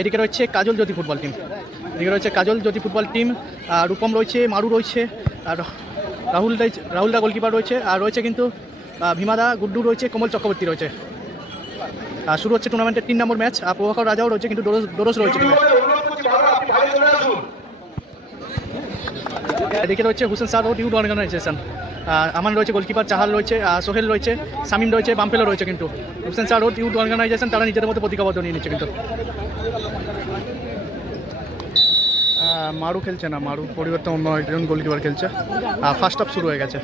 এদিকে রয়েছে কাজল জ্যোতি football team, এদিকে রয়েছে কাজল জ্যোতি ফুটবল টিম, রূপম রয়েছে, মারু রয়েছে, আর রাহুলদা গোলকিপার রয়েছে, আর রয়েছে কিন্তু ভীমাদা, গুড্ডু রয়েছে, কমল চক্রবর্তী রয়েছে। শুরু হচ্ছে টুর্নামেন্টের 3 নম্বর ম্যাচ। প্রভাকর রাজাও রয়েছে, কিন্তু ডোরস রয়েছে। এদিকে রয়েছে হুসেন স্যার ও টিউড অর্গানাইজেশন। আমান রয়েছে গোলকিপার, চাহাল রয়েছে, সোহেল রয়েছে, সামিম রয়েছে, বাম্পেলো রয়েছে। কিন্তু হুসেন স্যার ও টিউড অর্গানাইজেশন তারা নিজেদের মধ্যে প্রতিজ্ঞাবদ্ধ নিয়ে নিচ্ছে। কিন্তু মারু খেলছে না, মারু পরিবর্তন অন্য একজন গোলকিপার খেলছে। ফার্স্ট হাফ শুরু হয়ে গেছে।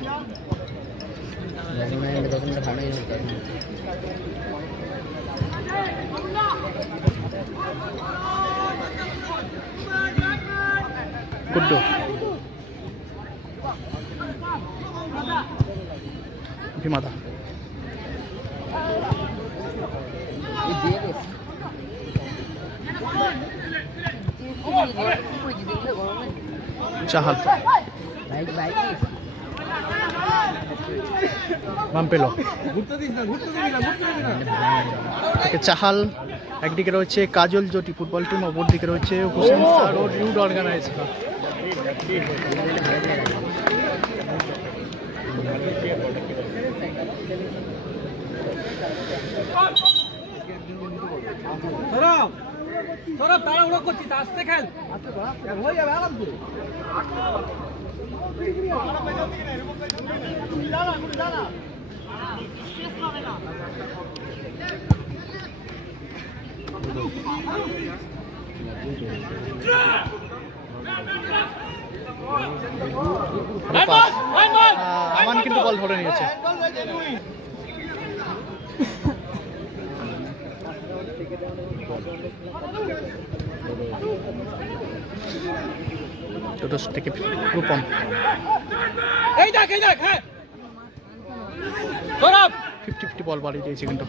গুড্ডু, ভীমাদা, চাহাল, বাম্পেলো, চাহাল। একদিকে রয়েছে কাজল জ্যোতি ফুটবল টিম, অপরদিকে রয়েছে হুসেন স্যার ও টিউড অর্গানাইজেশন। তাড়াহুড়ো করছিস, আস্তে খেল, হয়ে যাবে আরাম করে। আমান কিন্তু বল ধরে নিয়েছে। থেকে রূপম, 50-50 বল বাড়িয়ে দিয়েছে। কিন্তু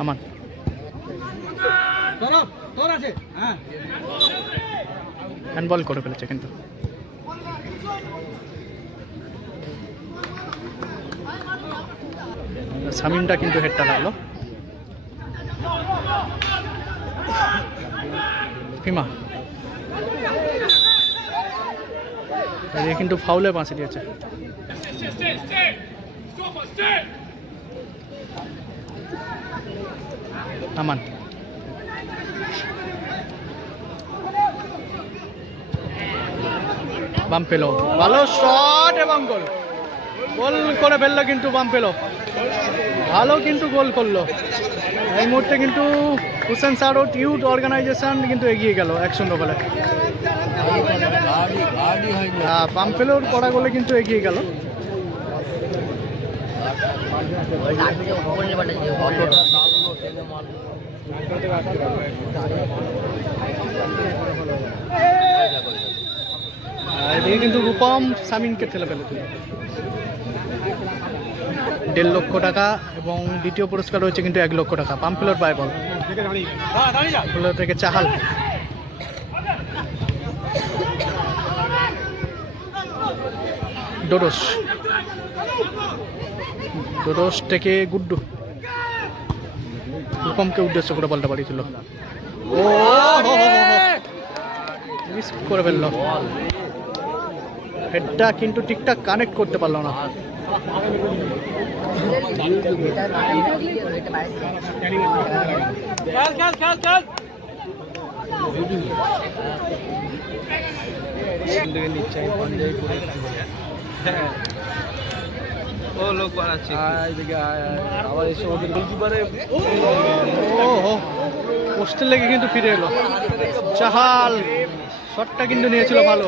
আমান হ্যান্ডবল করে ফেলেছে। কিন্তু শামিমটা কিন্তু হেডটা লাগলো। ফিমা কিন্তু ফাউলে বাঁচি দিয়েছে। আমান, বাম্পেলো, ভালো শট এবং গোল। গোল করে ফেললো কিন্তু বাম্পেলো, ভালো কিন্তু গোল করলো। এই মুহূর্তে কিন্তু হুসেন স্যার ও টিউড অর্গানাইজেশন কিন্তু এগিয়ে গেল 1-0 গোলে। বাম্পেলোর করা গোলে কিন্তু এগিয়ে গেল। এদিকে কিন্তু রূপম সামিনকে ঠেলে ফেলে দিল। 1.5 লক্ষ টাকা এবং দ্বিতীয় পুরস্কার রয়েছে কিন্তু 1 লক্ষ টাকা। বাম্পেলোর পায় বল থেকে চাহাল, ডোরস, ডোরস থেকে গুড্ডু, রূপমকে উদ্দেশ্য করে বলটা বাড়িয়েছিল। ও মিস করে ফেললো, হেডটা কিন্তু ঠিকঠাক কানেক্ট করতে পারলো না। ও লোক বানাচ্ছে, পোস্টের লেগে কিন্তু ফিরে এলো। চাহাল শটটা কিন্তু নিয়েছিল ভালো।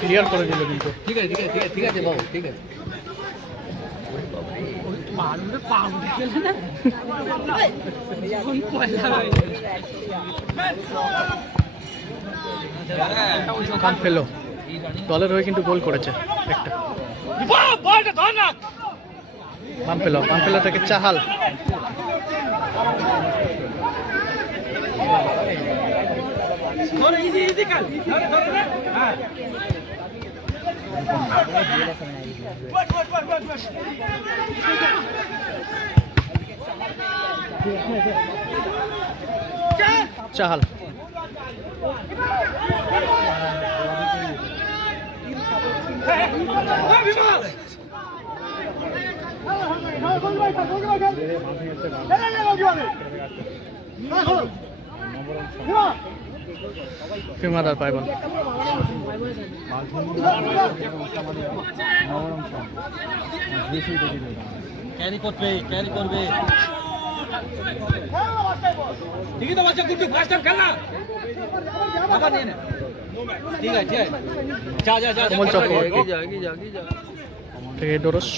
ক্লিয়ার করে দিল কিন্তু। ঠিক আছে ঠিক আছে বাবু, ঠিক আছে। ফেলো দলের হয়ে কিন্তু গোল করেছে একটা। বাম্পেলো থেকে চাহাল, ধরে ইজি ইজি খেল ধরে ধরে রে হ্যাঁ চাহাল ফিমাদার পায় বল ক্যারি করবে ঠিকই তো বাচ্চা গুড্ডু ফার্স্ট টাইম খেল না আবার নিয়ে নে ঠিক আছে যা যা যা কোমল চক্রবর্তী থেকে ডোরস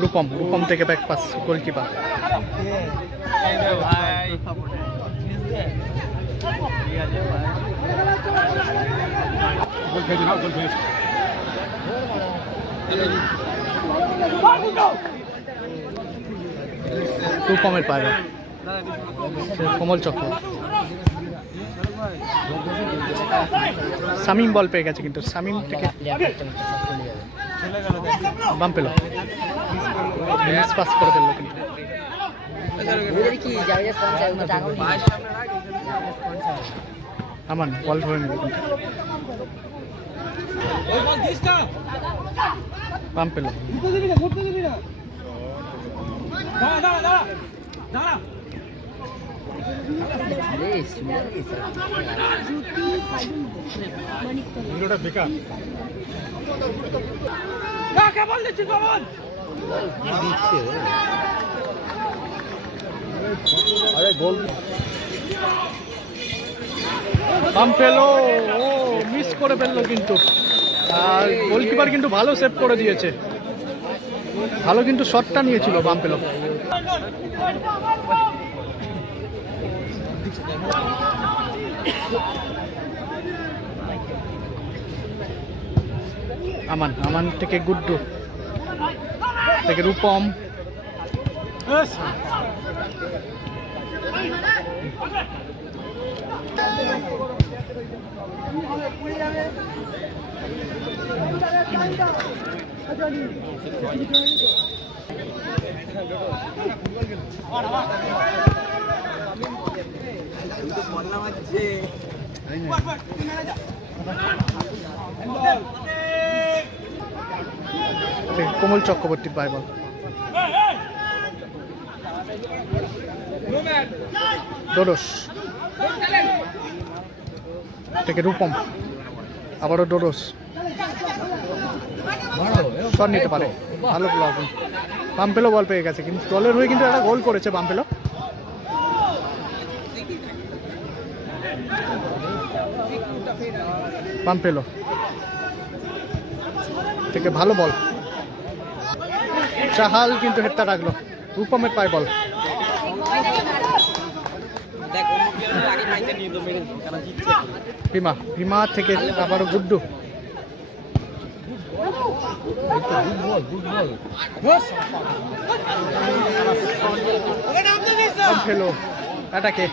রূপম থেকে ব্যাক পাস গোলকিপার রূপমের পায় বল কোমল চক্র শামিম বল পেয়ে গেছে কিন্তু শামিম থেকে বাম পেল পাস করে ফেললো কিন্তু আমান বল ধরে নিল কিন্তু ওই বল দিস না বাম পেল ঘুরতে দিবি না দাঁড়া দাঁড়া দাঁড়া বেকার কাকে বল দিচ্ছি কমন আরে গোল বাম পেলো ও মিস করে ফেললো কিন্তু আর গোলকিপার কিন্তু ভালো সেভ করে দিয়েছে ভালো কিন্তু শটটা নিয়েছিল বাম পেলো আমান থেকে গুড্ডু থেকে রূপম কোমল চক্রবর্তী পায় বল ডোডোস থেকে রূপম আবারও ডোডোস শট নিতে পারে ভালো ব্লক বাম পেলো বল পেয়ে গেছে কিন্তু দলের হয়ে কিন্তু একটা গোল করেছে বাম পেলো বাম পেলো থেকে ভালো বল চাহাল কিন্তু হেডটা রাখলো রূপমের পায় বল ভীমা থেকে আবারও গুড্ডু ফেলো এটাকে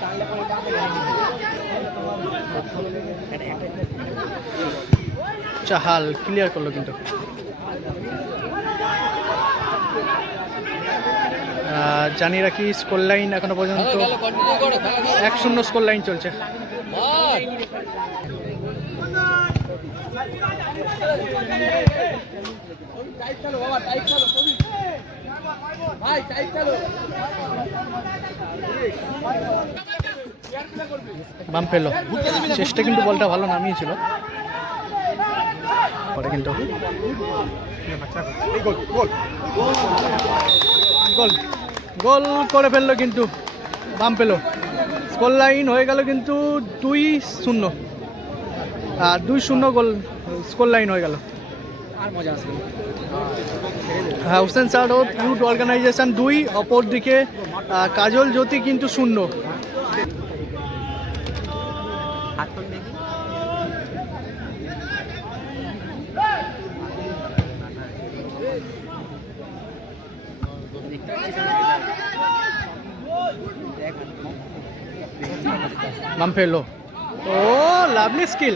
চাহাল ক্লিয়ার করলো কিন্তু জানিয়ে রাখি স্কোর লাইন এখনো পর্যন্ত 1-0 স্কোর লাইন চলছে বাম পেলো চেষ্টা কিন্তু বলটা ভালো নামিয়েছিল পরে কিন্তু গোল করে ফেললো কিন্তু বাম পেলো স্কোর লাইন হয়ে গেল কিন্তু 2-0 আর 2-0 গোল স্কোর লাইন হয়ে গেল হ্যাঁ হুসেন স্যার ও ইউথ অর্গানাইজেশন 2 অপর দিকে কাজল জ্যোতি কিন্তু 0 ও মামফেলো, ও লাভলি স্কিল।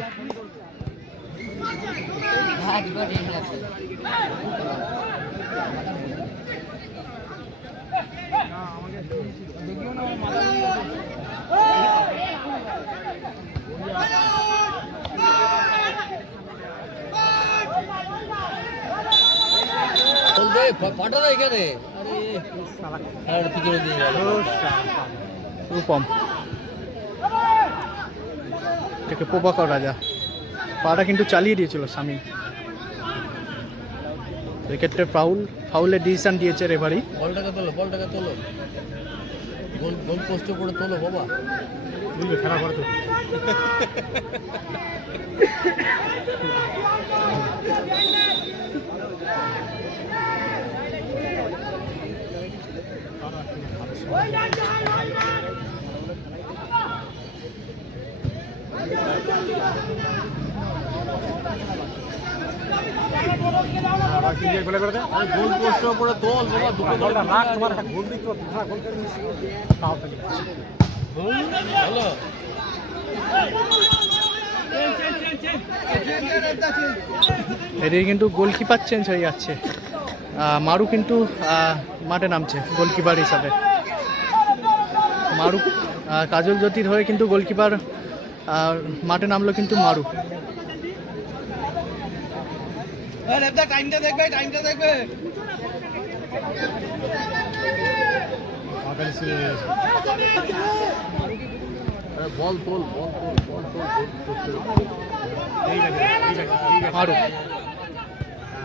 রূপম থেকে প্রভাকর রাজা, পাটা কিন্তু চালিয়ে দিয়েছিল স্বামী। উইকেটে ফাউলের ডিসিশন দিয়েছে রেফারি। বলটাকে তোলো গোল পোস্টে করে তোলো বাবা, খেলা করে তো। গোল পোস্টের উপরে তোল বাবা, দুটো বলটা রাখ, তোমার একটা গোল দিতে হলো। এদিকে কিন্তু গোলকিপার চেঞ্জ হয়ে যাচ্ছে, মারু কিন্তু মাঠে নামছে গোলকিপার হিসাবে। মারু কাজল জ্যোতির হয়ে কিন্তু গোলকিপার মাঠে নামলো কিন্তু মারু। টাইমটা দেখবে বল তোল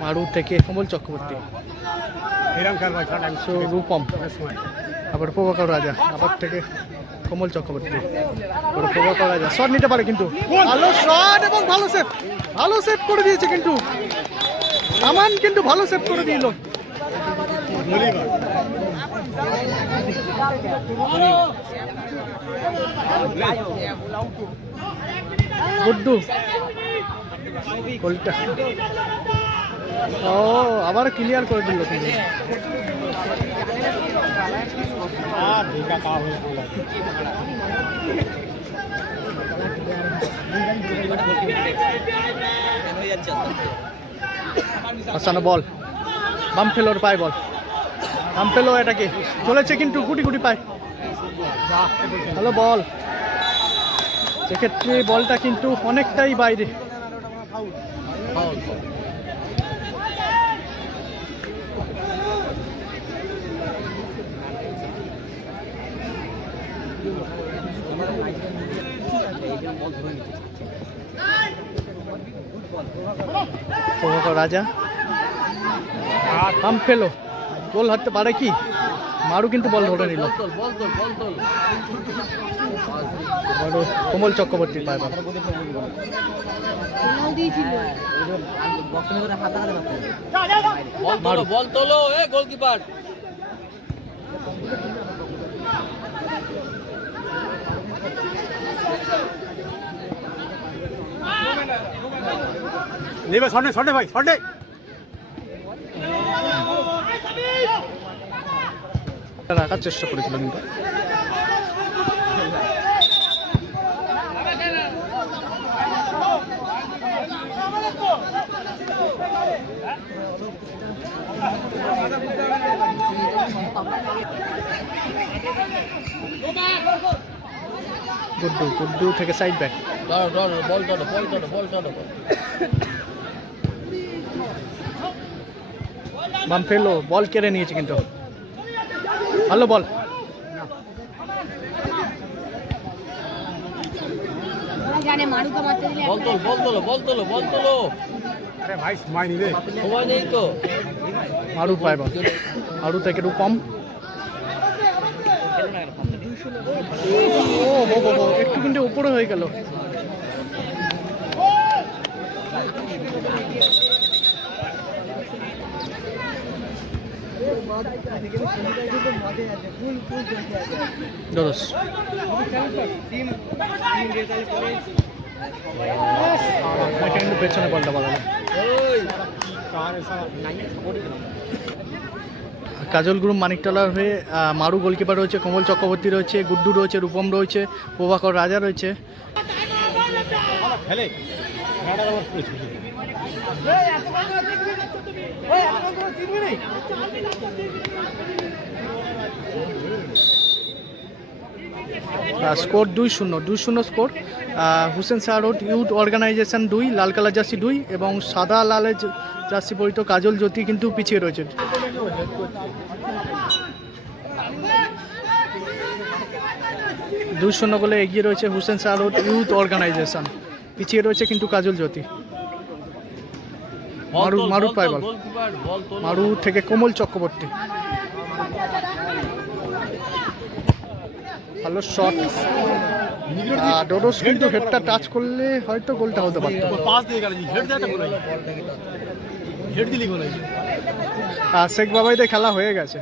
মারু থেকে কমল চক্রবর্তী, রূপম, আবার প্রভাকর রাজা, আবার থেকে কমল চক্রবর্তী, প্রভাকর রাজা শট নিতে পারে কিন্তু ভালো শট এবং ভালো সেভ করে দিয়েছে কিন্তু আমান, কিন্তু ভালো সেভ করে দিল। গুড্ডু গোলটা, ও আবার ক্লিয়ার করে দিল তিনি। হাসানো বল, মামফেলোর পায় বল, মামফেলো এটাকে চলেছে কিন্তু গুটি পায়, ভালো বল। সেক্ষেত্রে বলটা কিন্তু অনেকটাই বাইরে। রাজা মামফেলো গোল হারতে পারে কি, মারু কিন্তু বল ধরে নিল, কমল চক্রবর্তী পায় বল তোলো গোলকিপার। শটে ভাই শটে, রাখার চেষ্টা করেছিল কিন্তু গুড্ডু থেকে সাইড ব্যাক, মামফেলো বল কেড়ে নিয়েছে কিন্তু ভালো বল। মারু পায় বল, মারু থেকে রূপম, একটু কিন্তু উপরে হয়ে গেল। কিন্তু পেছনে বলটা বাড়ালো, কাজল গ্রুপ মানিকতলার হয়ে মারু গোলকিপার রয়েছে, কমল চক্রবর্তী রয়েছে, গুড্ডু রয়েছে, রূপম রয়েছে, প্রভাকর রাজা রয়েছে। Score 2-0 score. Hussain Shah road youth organisation 2, লাল কালার জার্সি 2 এবং সাদা লালের জার্সি পরিত কাজল জ্যোতি কিন্তু পিছিয়ে রয়েছে। 2-0 গোলে এগিয়ে রয়েছে Hussain Shah road youth organisation, পিছিয়ে রয়েছে কিন্তু কাজল জ্যোতি। মারু পায় বল, মারু থেকে কমল চক্রবর্তী, ভালো শট। ডোডোস কিন্তু হেডটা টাচ করলে হয়তো গোলটা হতে পারত। শেখ বাবাইদের খেলা হয়ে গেছে।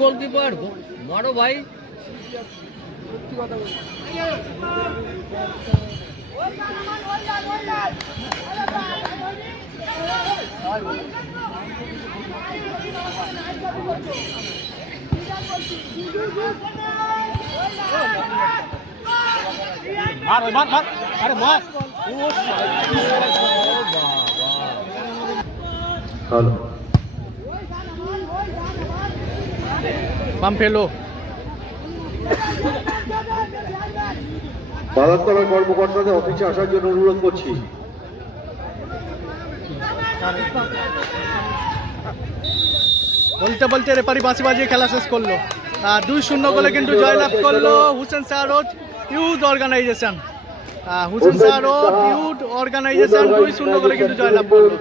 গোলকিপার মারো ভাই। বাম ফেলো। বাজারতলার কর্মকর্তাদের অফিসে আসার জন্য অনুরোধ করছি। বলতে বলতে রেফারি বাঁশি বাজিয়ে খেলা শেষ করলো। 2-0 গোলে কিন্তু জয়লাভ করলো Hussain Shah road youth organisation. Hussain Shah road youth organisation 2-0 গোলে কিন্তু জয়লাভ করলো।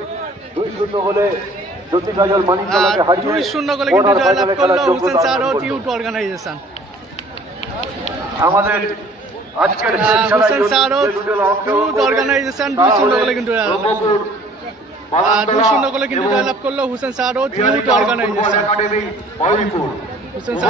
2-0 গোলে জ্যোতি কাজল মানিকতলাকে হারিয়ে 2-0 গোলে কিন্তু জয়লাভ করলো Hussain Shah road youth organisation. আমাদের আজকের Hussain Shah road youth organisation 2-0 গোলে কিন্তু 2-0 গোলে কিন্তু জয়লাভ করলো Hussain Shah road youth organisation. Hussain Shah